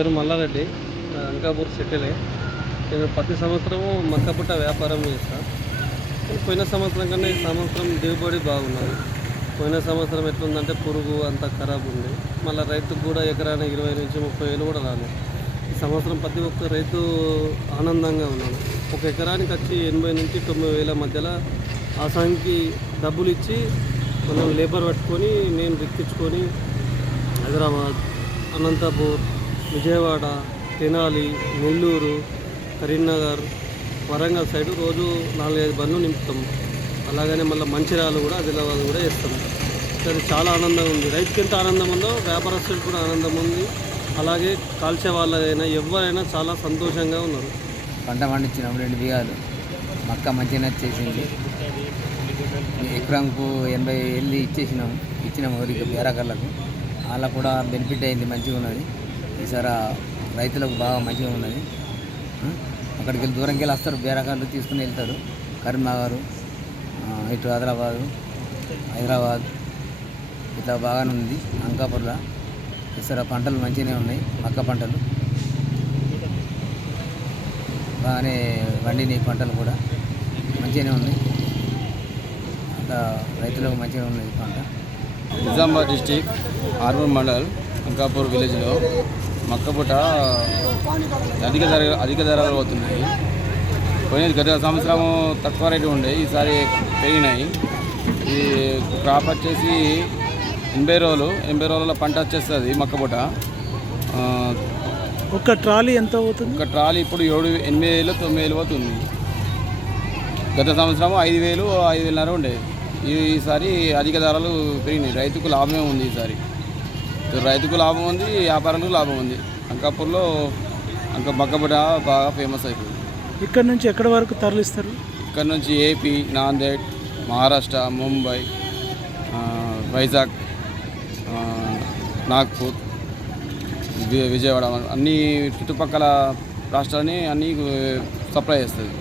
పేరు మల్లారెడ్డి, అంకాపూర్ సిటీలే. నేను ప్రతి సంవత్సరము మక్కపుట్ట వ్యాపారం చేస్తాను. పోయిన సంవత్సరం కన్నా ఈ సంవత్సరం దిగుబడి బాగున్నది. పోయిన సంవత్సరం ఎట్లుందంటే పురుగు అంతా ఖరాబ్ ఉంది. మళ్ళీ రైతుకు కూడా ఎకరానికి 20 నుంచి 30 వేలు కూడా రాలేదు. ఈ సంవత్సరం ప్రతి ఒక్క రైతు ఆనందంగా ఉన్నాడు. ఒక ఎకరానికి వచ్చి 80 నుంచి 90 వేల మధ్యలో ఆసానికి డబ్బులు ఇచ్చి మనం లేబర్ పట్టుకొని మేము రిక్కించుకొని హైదరాబాద్, అనంతపూర్, విజయవాడ, తెనాలి, నెల్లూరు, కరీంనగర్, వరంగల్ సైడు రోజు 4-5 బండ్లు నింపుతాం. అలాగనే మళ్ళీ మంచిర్యాల కూడా, ఆదిలాబాద్ కూడా వేస్తాం. సరే, చాలా ఆనందంగా ఉంది. రైతుకి ఎంత ఆనందం ఉందో వ్యాపారస్తులకు కూడా ఆనందం ఉంది. అలాగే కాల్చే వాళ్ళైనా ఎవరైనా చాలా సంతోషంగా ఉన్నారు. పంట పండించినాం 2 బిగాలు. మక్క మంచిగా వచ్చేసింది. ఎకరంకు 80 వేలు ఇచ్చినాము ఊరికి బేరకర్లకు. వాళ్ళకు కూడా బెనిఫిట్ అయింది, మంచిగా ఉన్నది. ఈసారి రైతులకు బాగా మంచిగా ఉన్నది. అక్కడికి వెళ్ళి దూరంకి వెళ్ళి వస్తారు, బేరకాళ్ళు తీసుకుని వెళ్తారు. కరీంనగర్, ఇటు ఆదిలాబాదు, హైదరాబాద్ ఇట్లా బాగానే ఉంది. అంకాపూర్లో ఈసారి పంటలు మంచిగానే ఉన్నాయి. మక్క పంటలు బాగానే వండినాయి. పంటలు కూడా మంచిగానే ఉన్నాయి. అంతా రైతులకు మంచిగా ఉన్నది పంట. నిజామాబాద్ డిస్టిక్ ఆర్మూర్ మండల్ అంకాపూర్ విలేజ్లో మక్కపుట్ట అధిక ధరలు అవుతున్నాయి. పోయినది గత సంవత్సరం తక్కువ రేటు ఉండే, ఈసారి పెరిగినాయి. ఈ క్రాప్ వచ్చేసి 80 రోజుల పంట వచ్చేస్తుంది మక్కపుట్ట. ఒక ట్రాలీ ఎంత అవుతుంది? ఒక ట్రాలీ ఇప్పుడు 8 వేలు 9 వేలు అవుతుంది. గత సంవత్సరం 5,000 5,500 ఉండేది. ఈసారి అధిక ధరలు పెరిగినాయి. రైతుకు లాభమే ఉంది. ఈసారి రైతుకు లాభం ఉంది, వ్యాపారులకు లాభం ఉంది. అంకాపూర్లో మక్కపుట్ట బాగా ఫేమస్ అయిపోయింది. ఇక్కడ నుంచి ఎక్కడి వరకు తరలిస్తారు? ఇక్కడ నుంచి ఏపీ, నాందేడ్, మహారాష్ట్ర, ముంబై, వైజాగ్, నాగ్పూర్, విజయవాడ అన్ని చుట్టుపక్కల రాష్ట్రాలని అన్నీ సప్లై చేస్తుంది.